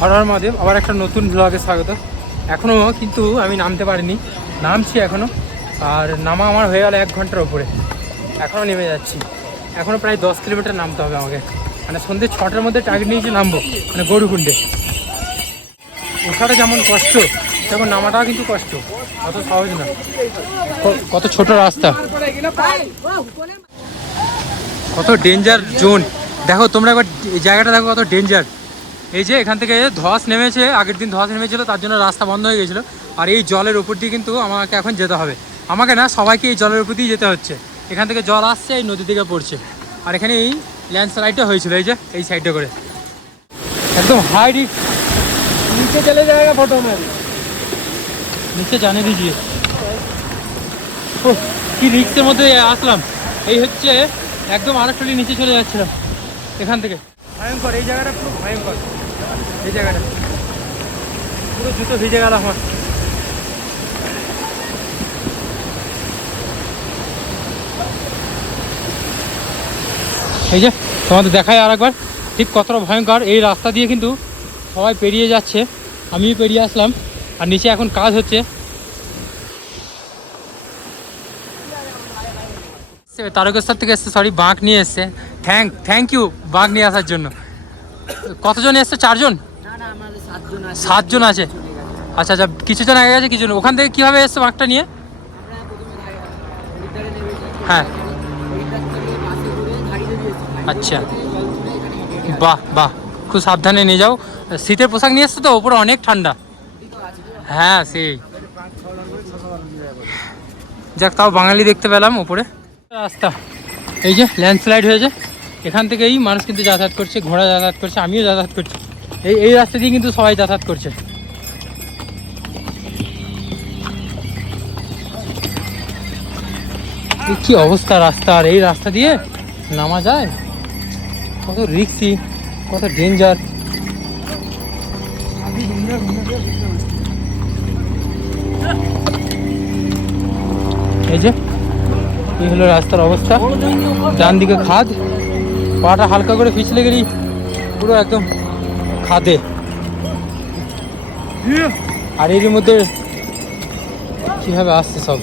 হর হর মহাদেব, আবার একটা নতুন ব্লগে স্বাগত। এখনও কিন্তু আমি নামতে পারিনি, নামছি এখনও আর নামা আমার হয়ে গেল এক ঘণ্টার ওপরে। এখনও নেমে যাচ্ছি। এখনও প্রায় দশ কিলোমিটার নামতে হবে আমাকে। মানে সন্ধ্যে ছটার মধ্যে টার্গেট নিয়েছি নামবো মানে গরুকুণ্ডে। ওঠাটা যেমন কষ্ট, তেমন নামাটাও কিন্তু কষ্ট। অত সহজ না। কত ছোট রাস্তা। কত ডেঞ্জার জোন দেখো, তোমরা একবার জায়গাটা দেখো, কত ডেঞ্জার এই যে এখান থেকে ধস নেমেছে আগের দিন ধস নেমেছিল তার জন্য রাস্তা বন্ধ হয়ে গেছিল। আর এই জলের উপর দিয়ে কিন্তু আমাকে এখন যেতে হবে। আমাকে না সবাইকে এই জলের উপর দিয়ে যেতে হচ্ছে। এখান থেকে জল আসছে এই নদী থেকে পড়ছে। আর এখানে এই ল্যান্ডস্লাইডটা হয়েছিল এই যে এই সাইডটা করে। একদম হাই রিক্স নিচে চলে যায়গা ফটো মেরে নিচে জানে দিজিয়ে ও কি রিক্সের মধ্যে আসলাম। এই হচ্ছে একদম আরেকটু নিচে চলে যাচ্ছিলাম। এখান থেকে। ভয়ঙ্কর এই জায়গাটা পুরো ভয়ঙ্কর। এই জায়গাটা পুরো জুতো ভিজে গেল আমার। এই যে, তোমাদের দেখায় আর একবার ঠিক কতটা ভয়ঙ্কর, এই রাস্তা দিয়ে কিন্তু সবাই পেরিয়ে যাচ্ছে। আমিও পেরিয়ে আসলাম। আর নিচে এখন কাজ হচ্ছে। তারকেশ্বর থেকে এসছে সরি বাঁক নিয়ে এসছে। থ্যাংক থ্যাংক ইউ বাঁক নিয়ে আসার জন্য। কতজন এসছে? চারজন? সাতজন আছে। আচ্ছা আচ্ছা কিছু জন আগে গেছে কিছু জন। ওখান থেকে কীভাবে এসছে বাঁকটা নিয়ে? হ্যাঁ। আচ্ছা। বাহ বাহ। খুব সাবধানে নিয়ে যাও। শীতের পোশাক নিয়ে এসছে তো? ওপরে অনেক ঠান্ডা। হ্যাঁ সেই। যাক তাও বাঙালি দেখতে পেলাম ওপরে রাস্তা। এই যে ল্যান্ডস্লাইড হয়েছে। এখান থেকেই মানুষ কিন্তু যাতায়াত করছে ঘোড়া যাতায়াত করছে আমিও যাতায়াত করছি। এই এই রাস্তা দিয়ে কিন্তু সবাই যাতায়াত করছে। কি অবস্থা রাস্তার এই রাস্তা দিয়ে নামা যায়? কত রিক্সি, কত ডেঞ্জার। এই যে, এই হলো রাস্তার অবস্থা। ডান দিকে খাদ, পাটা হালকা করে পিছলে গেলেই পুরো একদম খাদে। আর এর মধ্যে কীভাবে আসছে সব?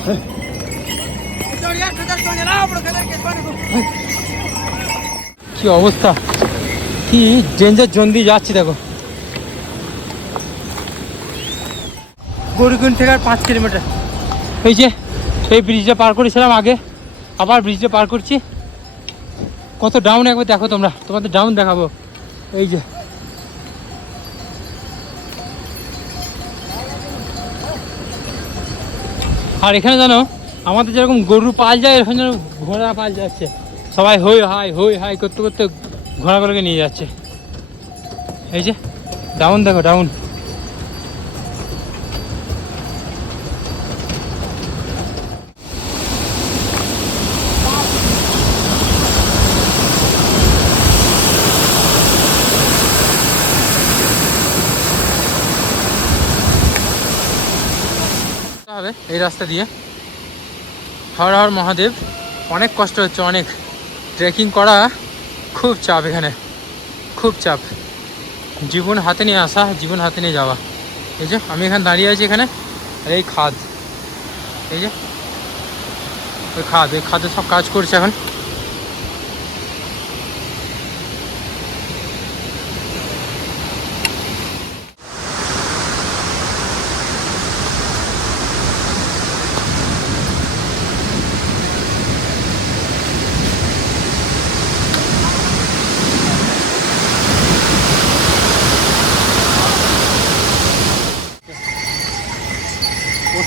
কি অবস্থা? কি ডেঞ্জার জোন দিয়ে যাচ্ছি দেখো। গৌরীকুণ্ড থেকে আর পাঁচ কিলোমিটার। এই যে এই ব্রিজটা পার করেছিলাম আগে আবার ব্রিজটা পার করছি। কত ডাউন একবার দেখো তোমরা তোমাদের ডাউন দেখাবো। এই যে আর এখানে জানো, আমাদের যেরকম গরু পাল যায়, এরকম যেন ঘোড়া পাল যাচ্ছে। সবাই হই হাই হই হাই করতে করতে ঘোড়াগুলোকে নিয়ে যাচ্ছে। এই যে ডাউন দেখো ডাউন হবে এই রাস্তা দিয়ে। হর হর মহাদেব, অনেক কষ্ট হচ্ছে, অনেক। ট্রেকিং করা খুব চাপ এখানে, খুব চাপ। জীবন হাতে নিয়ে আসা, জীবন হাতে নিয়ে যাওয়া। এই যে, আমি এখানে দাঁড়িয়ে আছি এখানে, আর এই খাদ। এই যে, ওই খাদ, ওই খাদে সব কাজ করছে এখন।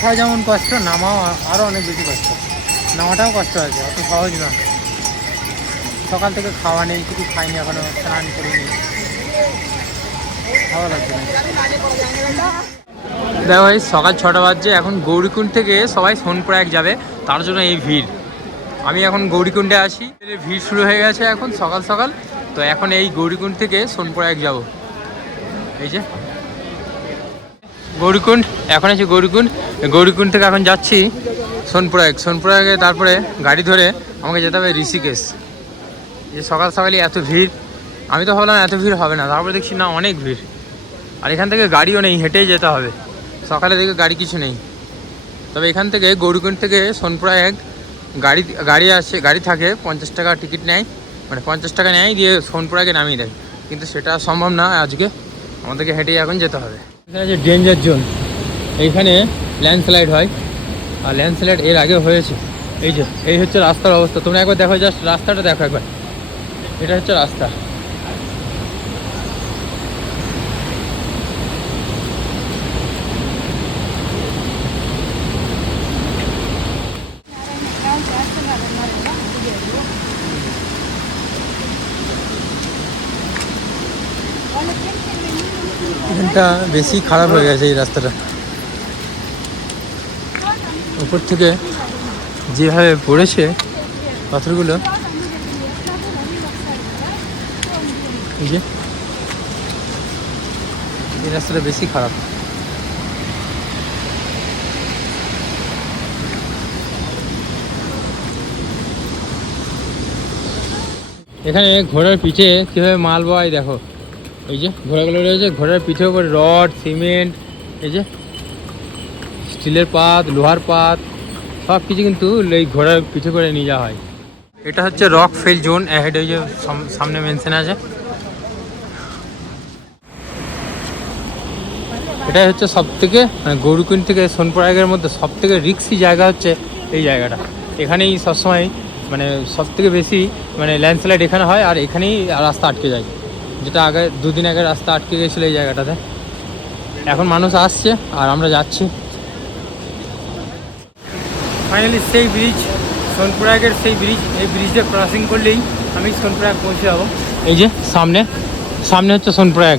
ওঠা যেমন কষ্ট, নামাও আরও অনেক বেশি কষ্ট। নামাটাও কষ্ট আছে, অত সহজ না। সকাল থেকে খাওয়া নেই, কিছু খাইনি এখনও, স্নান করিনি। খাওয়া লাগছে না। দেখো ভাই, সকাল ছটা বাজছে, এখন গৌরীকুণ্ড থেকে সবাই সোনপ্রয়াগ যাবে, তার জন্য এই ভিড়। আমি এখন গৌরীকুণ্ডে আছি। ভিড় শুরু হয়ে গেছে এখন সকাল সকাল, তো এখন এই গৌরীকুণ্ড থেকে সোনপ্রয়াগ যাব। এই যে। গৌরীকুণ্ড, এখন আছি গৌরীকুণ্ড। গৌরীকুণ্ড থেকে এখন যাচ্ছি সোনপ্রয়াগ সোনপ্রয়াগে তারপরে গাড়ি ধরে আমাকে যেতে হবে ঋষিকেশ। যে সকাল সকালই এত ভিড়। আমি তো ভাবলাম এত ভিড় হবে না, তারপরে দেখছি না, অনেক ভিড়। আর এখান থেকে গাড়িও নেই হেঁটেই যেতে হবে। সকালে থেকে গাড়ি কিছু নেই। তবে এখান থেকে গৌরীকুণ্ড থেকে সোনপুরা এক গাড়ি গাড়ি আসে, গাড়ি থাকে, পঞ্চাশ টাকা টিকিট নেয়। মানে পঞ্চাশ টাকা নেয় দিয়ে সোনপুরাকে নামিয়ে দেয়। কিন্তু সেটা সম্ভব না, আজকে আমাদেরকে হেঁটেই এখন যেতে হবে। এখানে যে ডেঞ্জার জোন এইখানে ল্যান্ডস্লাইড হয়। আর ল্যান্ডস্লাইড এর আগে হয়েছে। এই যে, এই হচ্ছে রাস্তার অবস্থা। তোমরা একবার দেখো জাস্ট রাস্তাটা দেখো একবার। এটা হচ্ছে রাস্তা। এখানটা বেশি খারাপ হয়ে গেছে এই রাস্তাটা। উপর থেকে যেভাবে পড়েছে পাথরগুলো, এই যে, এই রাস্তাটা বেশি খারাপ। এখানে ঘোড়ার পিঠে কীভাবে মাল বয় দেখো। এই যে ঘোড়াগুলো রয়েছে, ঘোড়ার পিঠের উপর রড, সিমেন্ট, এই যে স্টিলের পাত, লোহার পাত, সব কিছু কিন্তু এই ঘোড়ার পিঠে করে নিয়ে যাওয়া হয়। এটা হচ্ছে রক ফেল জোন অ্যাহেড ওই যে সাম- সামনে মেনশন আছে। এটাই হচ্ছে সব থেকে মানে গৌরীকুণ্ড থেকে সোনপুরাগের মধ্যে সব থেকে রিক্সি জায়গা হচ্ছে এই জায়গাটা। এখানেই সবসময় মানে সব থেকে বেশি মানে ল্যান্ডস্লাইড এখানে হয় আর এখানেই রাস্তা আটকে যায়। যেটা আগে দুদিন আগে রাস্তা আটকে গেছিল এই জায়গাটাতে। এখন মানুষ আসছে আর আমরা যাচ্ছি। ফাইনালি সেই ব্রিজ সোনপুরাগের সেই ব্রিজ এই ব্রিজটা ক্রসিং করলেই আমি সোনপুরাগ পৌঁছে যাব। এই যে সামনে সামনে হচ্ছে সোনপুরাগ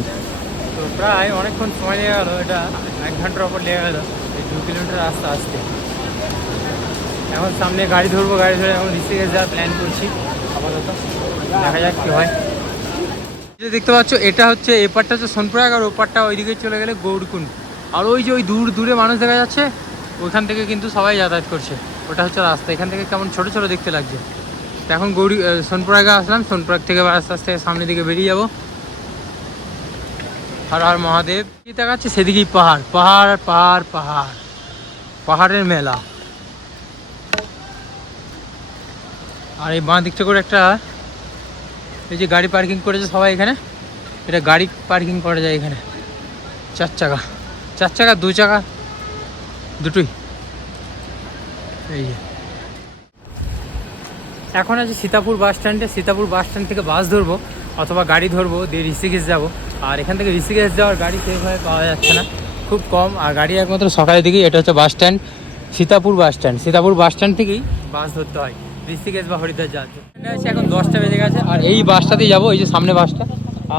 তো প্রায় অনেকক্ষণ সময় লেগে গেলো এটা এক ঘণ্টার ওপর লেগে গেলো এই দু কিলোমিটার রাস্তা আসতে। এখন সামনে গাড়ি ধরবো গাড়ি ধরে এখন ঋষিকেশ যাওয়ার প্ল্যান করছি আপাতত দেখা যাক কী হয়। যে দেখতে পাচ্ছ, এটা হচ্ছে, এপারটা হচ্ছে সোনপুরাগ আর ওপারটা ওইদিকে চলে গেলে গৌরকুণ্ড। আর ওই যে ওই দূর, দূরে মানুষ দেখা যাচ্ছে ওইখান থেকে কিন্তু সবাই যাতায়াত করছে। ওটা হচ্ছে রাস্তা। এখান থেকে কেমন ছোট ছোট দেখতে লাগছে। এখন গৌরী সোনপুরাগে আসলাম। সোনপুরাগ থেকে আস্তে আস্তে সামনের দিকে বেরিয়ে যাব। হর হর মহাদেব। কি দেখাচ্ছে? সেদিকেই পাহাড়। পাহাড় পাহাড় পাহাড়। পাহাড়ের মেলা। আর এই বাঁ দিকটা করে একটা এই যে গাড়ি পার্কিং করেছে সবাই এখানে। এটা গাড়ি পার্কিং করা যায় এখানে। চার চাকা। চার চাকা দু চাকা, দুটোই। এই যে। এখন আছে সীতাপুর বাস স্ট্যান্ডে। সীতাপুর বাস স্ট্যান্ড থেকে বাস ধরবো অথবা গাড়ি ধরবো, দিয়ে ঋষিকেশ যাব। আর এখান থেকে ঋষিকেশ যাওয়ার গাড়ি সেভাবে পাওয়া যাচ্ছে না। খুব কম। আর গাড়ি একমাত্র সকালের দিকেই, এটা হচ্ছে bus stand, Sitapur bus stand. Sitapur bus stand থেকেই বাস ধরতে হয়। ঋষিকেশ বা হরিদ্বার যাওয়ার এটা হচ্ছে এখন দশটা বেজে গেছে, আর এই বাসটাতেই যাব, এই যে সামনে বাসটা।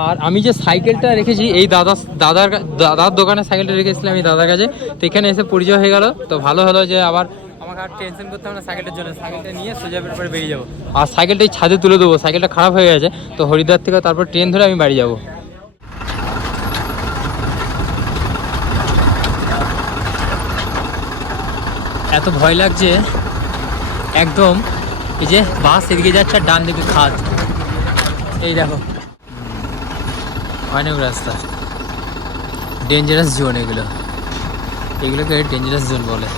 আর আমি যে সাইকেলটা রেখেছি, এই দাদা, দাদার দাদার দোকানে সাইকেলটা রেখেছিলাম এই দাদার কাছে। তো এখানে এসে পরিচয় হয়ে গেল। তো ভালো হলো যে আবার আমাকে আর টেনশন করতে হবে না, সাইকেলটার জন্য। সাইকেলটা নিয়ে সোজা করে বেরিয়ে যাব। আর সাইকেলটা এই ছাদে তুলে দেবো, সাইকেলটা খারাপ হয়ে গেছে। তো হরিদ্বার থেকে তারপর ট্রেন ধরে আমি বাড়ি যাব। এত ভয় লাগছে, একদম এই যে বাস এদিকে যাচ্ছে আর ডান দিকে খাদ এই দেখো অনেক রাস্তা ডেঞ্জারাস জোন এগুলো এগুলোকে ডেঞ্জারাস জোন বলে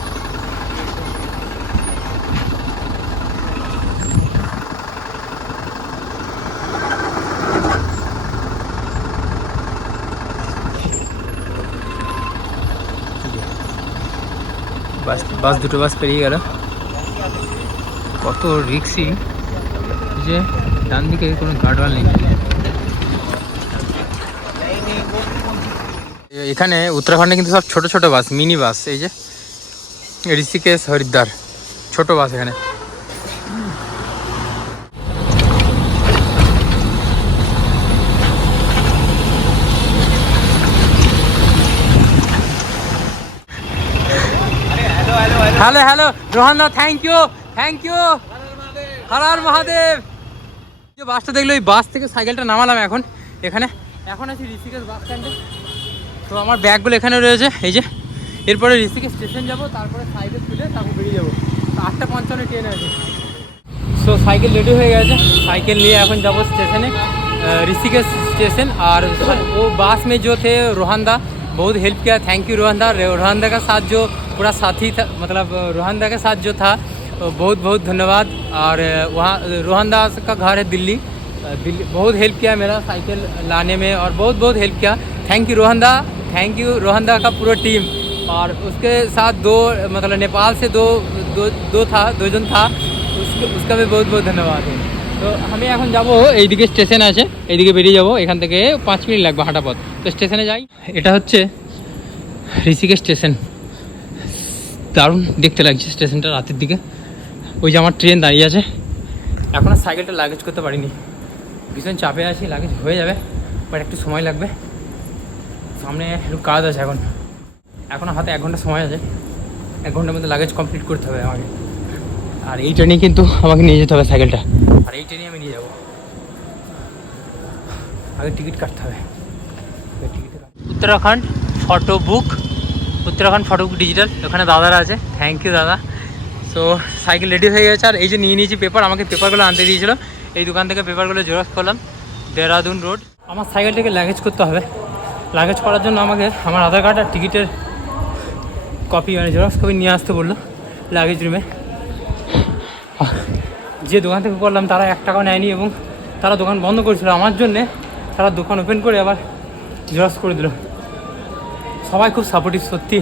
বাস বাস দুটো বাস পেরিয়ে গেল কত রিক্সি যে ডান দিকে কোনো গার্ডওয়াল নেই। এখানে উত্তরাখণ্ডে কিন্তু সব ছোট ছোট বাস, মিনি বাস, এই যে ঋষিকেশ, হরিদ্বার, ছোট বাস এখানে। Hello hello Rohan thank you thank you Har Har Mahadev যে বাসটা দেখলো ওই বাস থেকে সাইকেলটা নামালাম এখন এখানে এখন আছি ঋষিকেশ বাস স্ট্যান্ডে তো আমার ব্যাগগুলো এখানে রয়েছে এই যে এরপরে ঋষিকেশ স্টেশন যাব তারপরে সাইডে তুলে তারপর বেরিয়ে যাবো তো আটটা পঞ্চান্ন ট্রেন আছে সো সাইকেল রেডি হয়ে গেছে সাইকেল নিয়ে এখন যাব স্টেশনে ऋषिकेश स्टेशन और वो बस में जो थे रोहनदा बहुत हेल्प किया थैंक यू रोहनदा रोहनदा का साथ जो पूरा साथी था मतलब रोहनदा के साथ जो था वो बहुत बहुत धन्यवाद और वहाँ रोहनदा का घर है दिल्ली दिल्ली बहुत हेल्प किया मेरा साइकिल लाने में और बहुत बहुत हेल्प किया थैंक यू रोहनदा थैंक यू रोहनदा का पूरा टीम और उसके साथ दो मतलब नेपाल से दो दो दो था दो जन था उसके उसका भी बहुत बहुत ধন্যবাদ তো আমি এখন যাব এইদিকে স্টেশন আছে এইদিকে বেরিয়ে যাব এখান থেকে পাঁচ মিনিট লাগবে হাঁটা পথ তো স্টেশনে যাই এটা হচ্ছে ঋষিকেশ স্টেশন দারুণ দেখতে লাগছে স্টেশনটা রাতের দিকে ওই যে আমার ট্রেন দাঁড়িয়ে আছে। এখন আর সাইকেলটা লাগেজ করতে পারিনি। ভীষণ চাপে আছি লাগেজ হয়ে যাবে বাট একটু সময় লাগবে। সামনে একটু কাজ আছে এখন। এখনও হাতে এক ঘণ্টা সময় আছে। এক ঘণ্টার মধ্যে লাগেজ কমপ্লিট করতে হবে আমাকে। আর এই ট্রেনে কিন্তু আমাকে নিয়ে যেতে হবে সাইকেলটা। আর এই ট্রেনে আমি নিয়ে যাব। আগে টিকিট কাটতে হবে। Uttarakhand photo book Uttarakhand photo book digital ওখানে দাদারা আছে। থ্যাংক ইউ দাদা। সো সাইকেল রেডি হয়ে গেছে। আর এই যে নিয়ে নিয়েছি পেপার আমাকে পেপারগুলো আনতে দিয়েছিল। এই দোকান থেকে পেপারগুলো জেরক্স করলাম। দেরাদুন রোড আমার সাইকেলটাকে লাগেজ করতে হবে। লাগেজ করার জন্য আমাকে আমার আধার কার্ড আর টিকিটের কপি মানে জেরক্স কপি নিয়ে আসতে বলল লাগেজ রুমে যে দোকান থেকে করলাম তারা এক টাকাও নেয়নি এবং তারা দোকান বন্ধ করেছিল। আমার জন্যে তারা দোকান ওপেন করে আবার জেরক্স করে দিল। সবাই খুব সাপোর্টিভ সত্যি।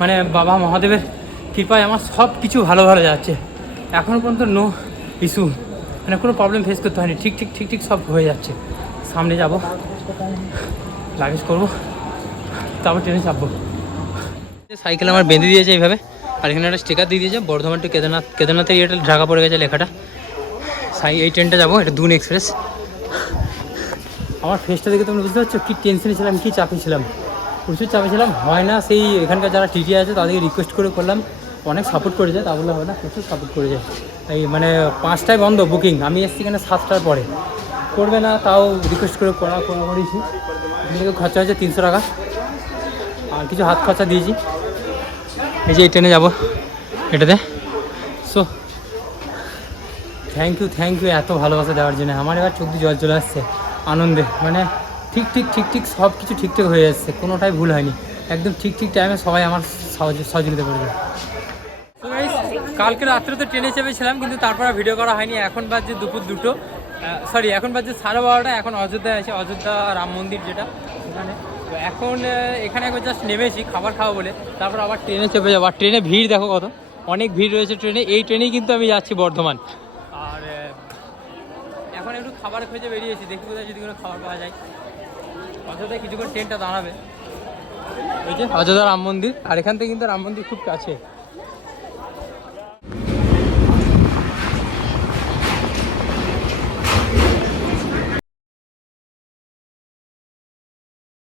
মানে বাবা মহাদেবের কৃপায় আমার সব কিছু ভালো ভালো যাচ্ছে। এখনও পর্যন্ত নো ইস্যু মানে কোনো প্রবলেম ফেস করতে হয়নি। ঠিক ঠিক ঠিক ঠিক সব হয়ে যাচ্ছে। সামনে যাব। লাগেজ করব। তারপর ট্রেনে চাপবো। সাইকেল আমার বেঁধে দিয়েছে এইভাবে। আর এখানে একটা স্টিকার দিয়ে দিয়েছে বর্ধমান টু কেদারনাথ। কেদারনাথের এটা ঢাকা পড়ে গেছে লেখাটা। সাই এই ট্রেনটা যাব এটা দুন এক্সপ্রেস আমার ফেসটা দেখে তোমরা বুঝতে পারছ কী টেনশনে ছিলাম কী চাপে ছিলাম। প্রচুর চাপে ছিলাম। হয় না সেই এখানকার যারা টিটি আছে তাদেরকে রিকোয়েস্ট করে করলাম। অনেক সাপোর্ট করে যায় তা বললে হবে না, প্রচুর সাপোর্ট করে যায় এই মানে পাঁচটায় বন্ধ বুকিং আমি এসছি এখানে সাতটার পরে। করবে না, তাও রিকোয়েস্ট করে করা করা করেছি। খরচা হয়েছে তিনশো টাকা। আর কিছু হাত খরচা দিয়েছি। এই যে এই ট্রেনে যাব, এটাতে। So thank you thank you এত ভালোবাসা দেওয়ার জন্য। আমার এবার চোখ দিয়ে জল চলে আসছে, আনন্দে। মানে ঠিক ঠিক ঠিক ঠিক সব কিছু ঠিকঠাক হয়ে যাচ্ছে, কোনোটাই ভুল হয়নি। একদম ঠিক ঠিক টাইমে সবাই আমার সহযোগিতা করবে। কালকে রাত্রে তো ট্রেনে চেপেছিলাম, কিন্তু তারপর ভিডিও করা হয়নি। এখন বাজছে দুপুর দুটো। সরি এখন বাজছে সাড়ে বারোটা। এখন অযোধ্যায় আছে, অযোধ্যা রাম মন্দির যেটা, ওখানে। তো এখন এখানে একবার জাস্ট নেমেছি, খাবার খাওয়া বলে। তারপর আবার ট্রেনে চেপে যাব। আর ট্রেনে ভিড় দেখো কত। অনেক ভিড় রয়েছে ট্রেনে। এই ট্রেনেই কিন্তু আমি যাচ্ছি বর্ধমান। আর এখন একটু খাবার খুঁজে বেরিয়েছি। দেখি কোথায় যদি কোনো খাবার পাওয়া যায়। অযোধ্যায় কিছুক্ষণ ট্রেনটা দাঁড়াবে। ওই যে অযোধ্যা রাম মন্দির। আর এখান থেকে কিন্তু রাম মন্দির খুব কাছে।